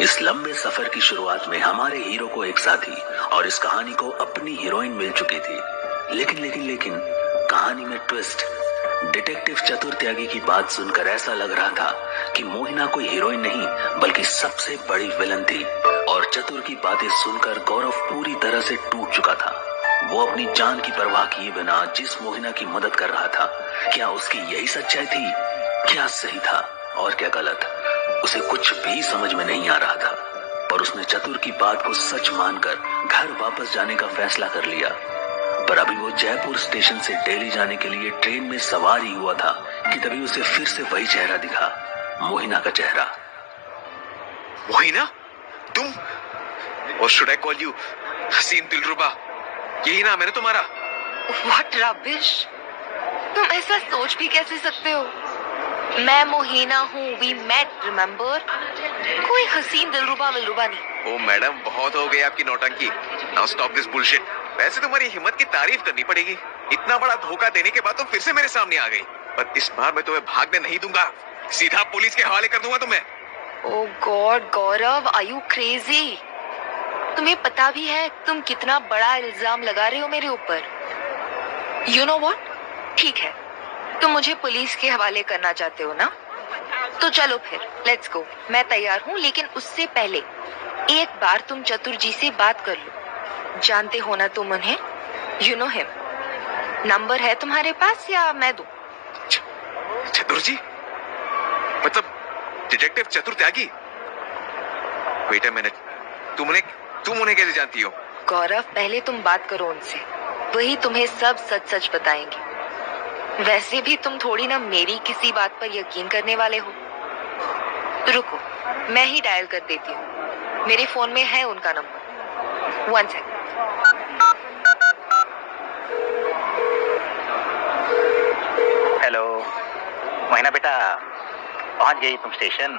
इस लंबे सफर की शुरुआत में हमारे हीरो को एक साथी और इस कहानी को अपनी हीरोइन मिल चुकी थी। लेकिन कहानी में ट्विस्ट। डिटेक्टिव चतुर त्यागी की बात सुनकर ऐसा लग रहा था कि मोहिना कोई हीरोइन नहीं बल्कि सबसे बड़ी विलन थी। और चतुर की बातें सुनकर गौरव पूरी तरह से टूट चुका था। वो अपनी जान की परवाह किए बिना जिस मोहिना की मदद कर रहा था, क्या उसकी यही सच्चाई थी? क्या सही था और क्या गलत? उसे कुछ भी समझ में नहीं आ रहा था, पर उसने चतुर की बात को सच मानकर घर वापस जाने का फैसला कर लिया। पर अभी वो जयपुर स्टेशन से दिल्ली जाने के लिए ट्रेन में सवार ही हुआ था कि तभी उसे फिर से वही चेहरा दिखा, मोहिना का चेहरा। मोहिना, तुम? और शुड आई कॉल यू हसीन दिलरुबा? यही नाम है ना तुम्हारा? What rubbish! तुम ऐसा सोच भी कैसे सकते हो? मैं मोहिना हूँ, we met, remember? कोई हसीन दिलरुबा विलरुबा नहीं। ओ मैडम, बहुत हो गई आपकी नौटंकी। Now stop this bullshit. वैसे तुम्हारी हिम्मत की तारीफ करनी पड़ेगी। इतना बड़ा धोखा देने के बाद तुम फिर से मेरे सामने आ गई। पर इस बार मैं तुम्हें भागने नहीं दूंगा, सीधा पुलिस के हवाले कर दूंगा तुम्हें। Oh God, Gaurav, are you crazy? तुम्हें पता भी है तुम कितना बड़ा इल्जाम लगा रहे हो मेरे ऊपर? You know what? ठीक है, तुम मुझे पुलिस के हवाले करना चाहते हो ना? तो चलो फिर, लेट्स गो। मैं तैयार हूँ, लेकिन उससे पहले एक बार तुम चतुर जी से बात कर लो। जानते हो ना तुम उन्हें? You know him. नंबर है तुम्हारे पास या मैं दूं? चतुर जी? मतलब डिटेक्टिव चतुर त्यागी? वेट अ मिनट, तुम उन्हें कैसे जानती हो? गौरव, पहले तुम बात करो उनसे, वही तुम्हें सब सच सच बताएंगे। वैसे भी तुम थोड़ी ना मेरी किसी बात पर यकीन करने वाले हो। रुको, मैं ही डायल कर देती हूँ, मेरे फोन में है उनका नंबर। 1 सेकंड। हेलो मोहिना बेटा, पहुंच गई तुम स्टेशन?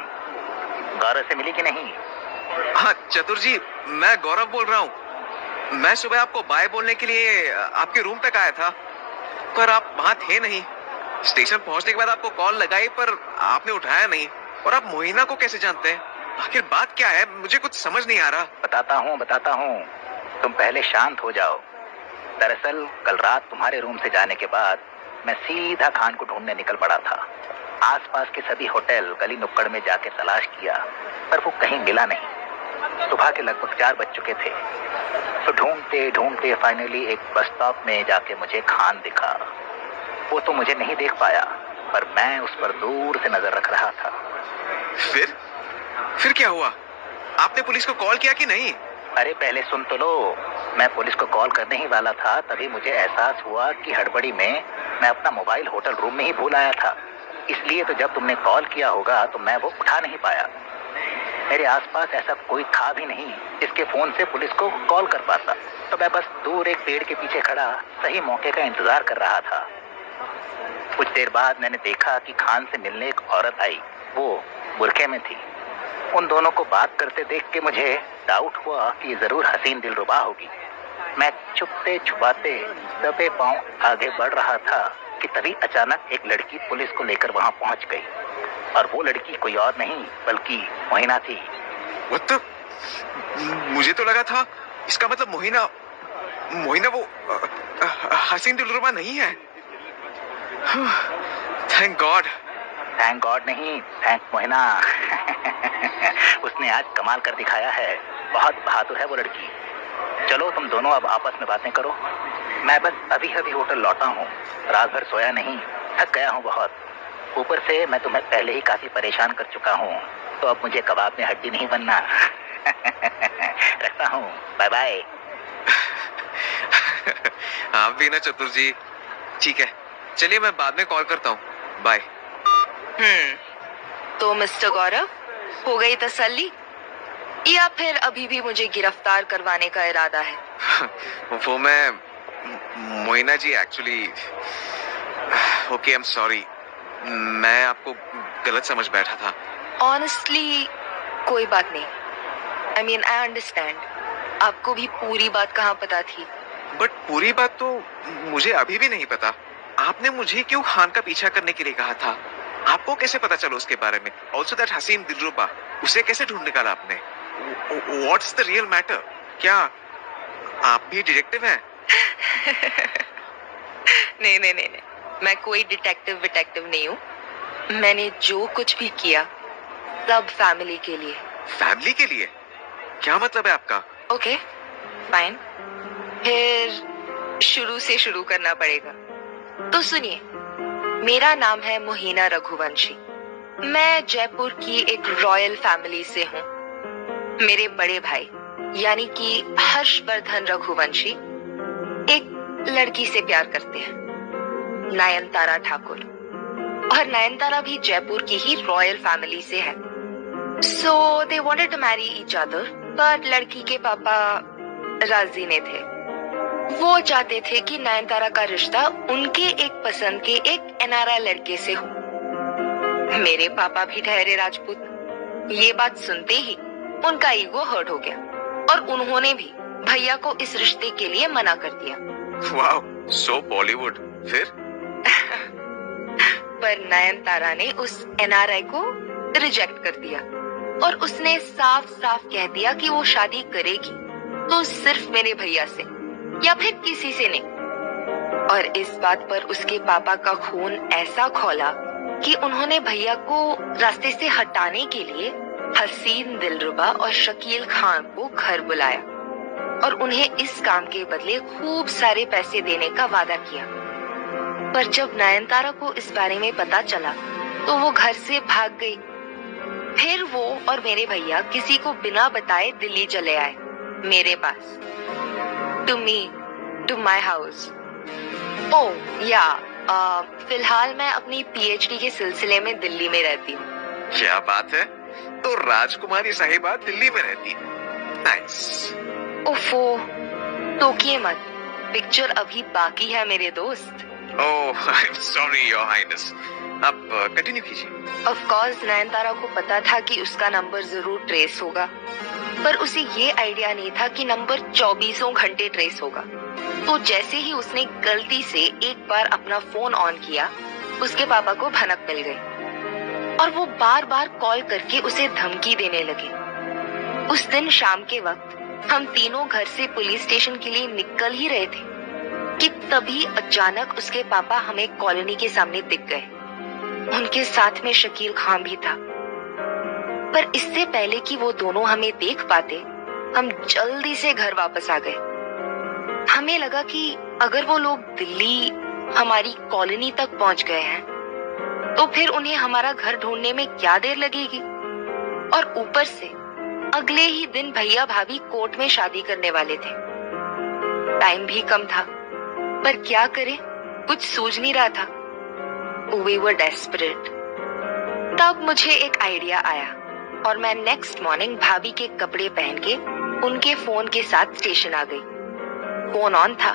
गौरव से मिली कि नहीं? हाँ चतुर जी, मैं गौरव बोल रहा हूँ। मैं सुबह आपको बाय बोलने के लिए आपके रूम तक आया था, पर आप वहाँ थे नहीं। स्टेशन पहुँचने के बाद आपको कॉल लगाई, पर आपने उठाया नहीं। और आप मोहिना को कैसे जानते हैं? आखिर बात क्या है? मुझे कुछ समझ नहीं आ रहा। बताता हूँ, तुम पहले शांत हो जाओ। दरअसल कल रात तुम्हारे रूम से जाने के बाद मैं सीधा खान को ढूंढने निकल पड़ा था। आसपास के सभी होटल, गली नुक्कड़ में जाके तलाश किया, पर वो कहीं मिला नहीं। सुबह के लगभग 4 बज चुके थे। तो ढूंढते ढूंढते फाइनली एक बस स्टॉप में जाके मुझे खान दिखा। वो तो मुझे नहीं देख पाया, पर मैं उस पर दूर से नजर रख रहा था। फिर क्या हुआ? आपने पुलिस को कॉल किया कि नहीं? अरे पहले सुन तो लो। मैं पुलिस को कॉल करने ही वाला था, तभी मुझे एहसास हुआ कि हड़बड़ी में मैं अपना मोबाइल होटल रूम में ही भूल आया था। इसलिए तो जब तुमने कॉल किया होगा तो मैं वो उठा नहीं पाया। मेरे आसपास ऐसा कोई था भी नहीं जिसके फोन से पुलिस को कॉल कर पाता। तो मैं बस दूर एक पेड़ के पीछे खड़ा सही मौके का इंतजार कर रहा था। कुछ देर बाद मैंने देखा कि खान से मिलने एक औरत आई। वो बुरखे में थी। उन दोनों को बात करते देख के मुझे डाउट हुआ कि जरूर हसीन दिलरुबा होगी। मैं छुपते छुपाते दबे पांव आगे बढ़ रहा था कि तभी अचानक एक लड़की पुलिस को लेकर वहां पहुंच गई। और वो लड़की कोई और नहीं बल्कि मोहिना थी। मतलब मुझे तो लगा था, इसका मतलब मोहिना वो हसीन दिलरुबा नहीं है। थैंक गॉड नहीं, थैंक मोहिना। उसने आज कमाल कर दिखाया है। बहुत बहादुर है वो लड़की। चलो तुम दोनों अब आपस में बातें करो। मैं बस अभी होटल लौटा हूँ। रात भर सोया नहीं, थक गया हूँ बहुत। ऊपर से मैं तुम्हें पहले ही काफी परेशान कर चुका हूँ, तो अब मुझे कबाब में हड्डी नहीं बनना। रखता हूँ, बाय बाय। आप भी ना चतुर जी। ठीक है, चलिए मैं बाद में कॉल करता हूँ। बाय। तो मिस्टर गौरव, हो गई तसल्ली, या फिर अभी भी मुझे गिरफ्तार करवाने का इरादा है? वो मैं Mohina ji, actually okay, I am sorry. मैं आपको गलत समझ बैठा था। ऑनेस्टली कोई बात नहीं। I mean I understand. आपको भी पूरी बात कहाँ पता थी? बट पूरी बात तो मुझे अभी भी नहीं पता। आपने मुझे क्यों खान का पीछा करने के लिए कहा था? आपको कैसे पता चलो उसके बारे में? ऑल्सो दैट हसीन दिलरुबा, उसे कैसे ढूंढ निकाला आपने? What's the real matter? क्या आप भी डिटेक्टिव हैं? नहीं नहीं नहीं नहीं, मैं कोई डिटेक्टिव नहीं हूँ। मैंने जो कुछ भी किया सब फैमिली के लिए। फैमिली के लिए? क्या मतलब है आपका? ओके फाइन, फिर शुरू से शुरू करना पड़ेगा। तो सुनिए, मेरा नाम है मोहिना रघुवंशी। मैं जयपुर की एक रॉयल फैमिली से हूँ। मेरे बड़े भाई यानी कि हर्षवर्धन रघुवंशी एक लड़की से प्यार करते हैं, नयनतारा ठाकुर, और नयनतारा भी जयपुर की ही रॉयल फैमिली से है। So they wanted to marry each other, but लड़की के पापा राजी नहीं थे। वो चाहते थे कि नयनतारा का रिश्ता उनके एक पसंद के एक एनआरआई लड़के से हो। मेरे पापा भी ठहरे राजपूत। ये बात सुनते ही उनका ईगो हर्ट हो गया और उन्होंने भी भैया को इस रिश्ते के लिए मना कर दिया। वाओ, सो बॉलीवुड। फिर? पर नयनतारा ने उस एनआरआई को रिजेक्ट कर दिया और उसने साफ साफ कह दिया कि वो शादी करेगी तो सिर्फ मेरे भैया से या फिर किसी से नहीं। और इस बात पर उसके पापा का खून ऐसा खौला कि उन्होंने भैया को रास्ते से हटाने के लिए हसीन दिलरुबा और शकील खान को घर बुलाया और उन्हें इस काम के बदले खूब सारे पैसे देने का वादा किया। पर जब नयनतारा को इस बारे में पता चला तो वो घर से भाग गई। फिर वो और मेरे भैया किसी को बिना बताए दिल्ली चले आए मेरे पास, to me, to my house. Oh yeah, फिलहाल मैं अपनी पीएचडी के सिलसिले में दिल्ली में रहती हूँ। क्या बात है, तो राजकुमारी साहिबा दिल्ली में रहती है। नाइस। ओफो, टोकिए मत, पिक्चर अभी बाकी है मेरे दोस्त। Oh, I am sorry your highness. अब कंटिन्यू कीजिए। ऑफ कोर्स नयनतारा को पता था कि उसका नंबर जरूर ट्रेस होगा, पर उसे ये आइडिया नहीं था कि नंबर 24 घंटे ट्रेस होगा। तो जैसे ही उसने गलती से एक बार अपना फोन ऑन किया, उसके पापा को भनक मिल गई और वो बार बार कॉल करके उसे धमकी देने लगे। उस दिन शाम के वक्त हम तीनों घर से पुलिस स्टेशन के लिए निकल ही रहे थे कि तभी अचानक उसके पापा हमें कॉलोनी के सामने दिख गए। उनके साथ में शकील खान भी था। पर इससे पहले कि वो दोनों हमें देख पाते, हम जल्दी से घर वापस आ गए। हमें लगा कि अगर वो लोग दिल्ली हमारी कॉलोनी तक पहुंच गए हैं तो फिर उन्हें हमारा घर ढूंढने में क्या देर लगेगी। और ऊपर से अगले ही दिन भैया भाभी कोर्ट में शादी करने वाले थे। टाइम भी कम था, पर क्या करें, कुछ सूझ नहीं रहा था। We were desperate। तब मुझे एक आइडिया आया और मैं नेक्स्ट मॉर्निंग भाभी के कपड़े पहन के उनके फोन के साथ स्टेशन आ गई। फोन ऑन था,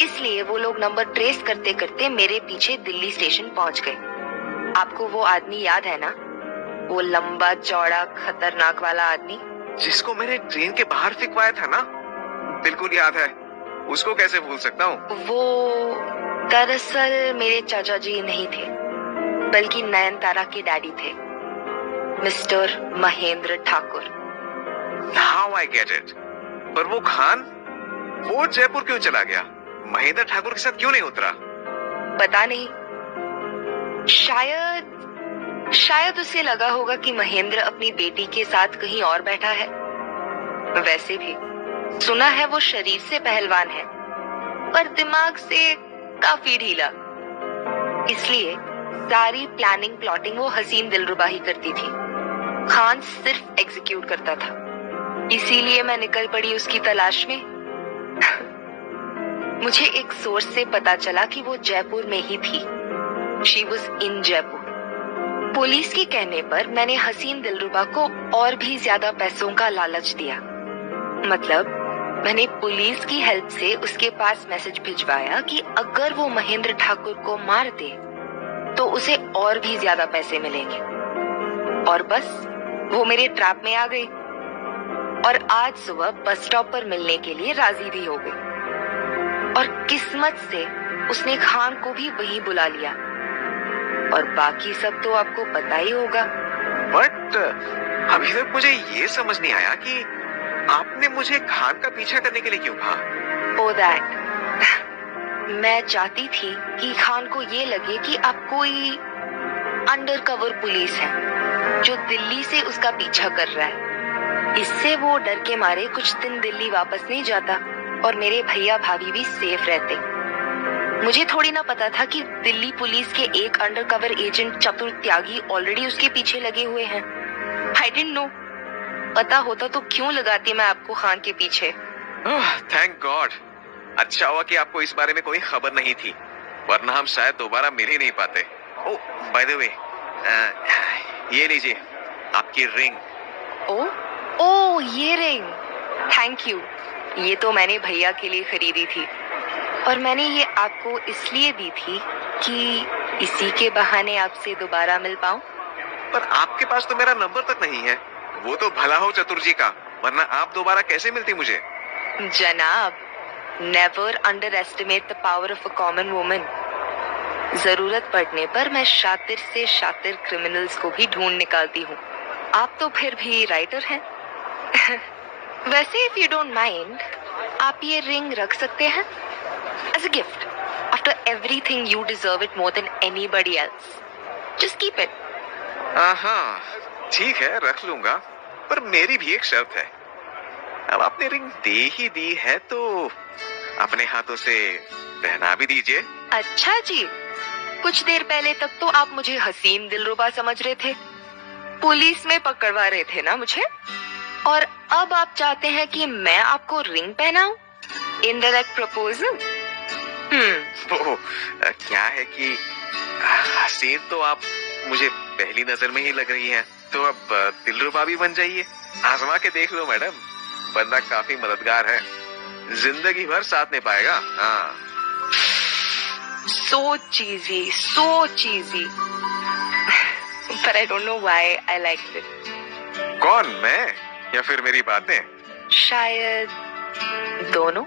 इसलिए वो लोग नंबर ट्रेस करते करते मेरे पीछे दिल्ली स्टेशन पहुंच गए। आपको वो आदमी याद है ना, वो लंबा चौड़ा खतरनाक वाला आदमी जिसको मैंने ट्रेन के बाहर फेंकवाया था ना? बिल्कुल याद है, उसको कैसे भूल सकता हूँ। वो दरअसल मेरे चाचा जी नहीं थे, बल्कि नयनतारा के डैडी थे, mister Mahendra Thakur. Now I get it. पर वो खान, वो जयपुर क्यों चला गया? महेंद्र ठाकुर के साथ क्यों नहीं उतरा? पता नहीं, शायद उसे लगा होगा कि महेंद्र अपनी बेटी के साथ कहीं और बैठा है। वैसे भी सुना है वो शरीर से पहलवान है, पर दिमाग से काफी ढीला। इसलिए सारी प्लानिंग प्लॉटिंग वो हसीन दिलरुबा ही करती थी, खान सिर्फ एग्जीक्यूट करता था। इसीलिए मैं निकल पड़ी उसकी तलाश में। मुझे एक सोर्स से पता चला कि वो जयपुर में ही थी। She was in Jaipur. Police के कहने पर मैंने हसीन दिलरुबा को और भी ज्यादा पैसों का लालच दिया। मतलब मैंने पुलिस की हेल्प से उसके पास मैसेज भिजवाया कि अगर वो महेंद्र ठाकुर को मार दे तो उसे और भी ज्यादा पैसे मिलेंगे। और बस वो मेरे ट्रैप में आ गई और आज सुबह बस स्टॉप पर मिलने के लिए राजी भी हो गई। और किस्मत से उसने खान को भी वहीं बुला लिया। और बाकी सब तो आपको पता ही होगा। बट अभी तक मुझे ये समझ नहीं आया कि आपने मुझे खान का पीछा करने के लिए क्यों कहा। ओ दैट मैं चाहती थी कि खान को ये लगे कि आप कोई अंडर कवर पुलिस है जो दिल्ली से उसका पीछा कर रहा है। इससे वो डर के मारे कुछ दिन दिल्ली वापस नहीं जाता और मेरे भैया भाभी भी सेफ रहते। मुझे थोड़ी ना पता था कि दिल्ली पुलिस के एक अंडरकवर एजेंट चतुर त्यागी ऑलरेडी उसके पीछे लगे हुए हैं। I didn't know. पता होता तो क्यों लगाती मैं आपको खान के पीछे। Thank God. अच्छा हुआ कि आपको इस बारे में कोई खबर नहीं थी, वरना हम शायद दोबारा मिल ही नहीं पाते। ओह बाय द वे, ये लीजिए आपकी रिंग। ओ ये रिंग, थैंक यू। ये तो मैंने भैया के लिए खरीदी थी और मैंने ये आपको इसलिए दी थी कि इसी के बहाने आपसे दोबारा मिल पाऊं। पर आपके पास तो मेरा नंबर तक नहीं है। वो तो भला हो चतुर जी का, वरना आप दोबारा कैसे मिलती मुझे। जनाब, never under estimate the power of a common woman. जरूरत पड़ने पर मैं शातिर से शातिर क्रिमिनल्स को भी ढूंढ निकालती हूँ। आप तो फिर भी राइटर हैं। वैसे इफ यू डोंट माइंड, आप ये रिंग रख सकते हैं as a gift. After everything you deserve it more than anybody else. Just keep it. हाँ ठीक है, रख लूंगा, पर मेरी भी एक शर्त है। अब आपने रिंग दे ही दी है तो अपने हाथों से पहना भी दीजिए। अच्छा जी, कुछ देर पहले तक तो आप मुझे हसीन दिलरुबा समझ रहे थे, पुलिस में पकड़वा रहे थे ना मुझे, और अब आप चाहते हैं कि मैं आपको रिंग पहनाऊं? Indirect proposal. वो क्या है कि हसीन तो आप मुझे पहली नजर में ही लग रही हैं, तो अब दिलरुबा भी बन जाइए। आजमा के देख लो मैडम, बंदा काफी मददगार है, जिंदगी भर साथ नहीं पाएगा। हाँ। So cheesy. But I don't know why I liked it. कौन, मैं या फिर मेरी बातें? शायद दोनों।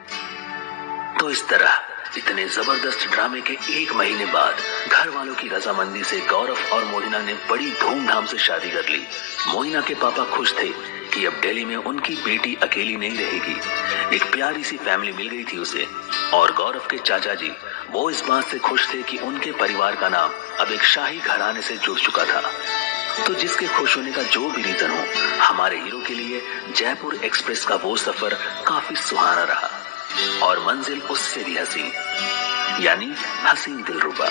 तो इस तरह इतने जबरदस्त ड्रामे के 1 महीने बाद घर वालों की रजामंदी से गौरव और मोहिना ने बड़ी धूमधाम से शादी कर ली। मोहिना के पापा खुश थे कि अब दिल्ली में उनकी बेटी अकेली नहीं रहेगी, एक प्यारी सी फैमिली मिल गई थी उसे। और गौरव के चाचा जी वो इस बात से खुश थे कि उनके परिवार का नाम अब एक शाही घराने से जुड़ चुका था। तो जिसके खुश होने का जो भी रीजन हो, हमारे हीरो के लिए जयपुर एक्सप्रेस का वो सफर काफी सुहाना रहा और मंजिल उससे भी हसीन, यानी हसीन दिलरुबा।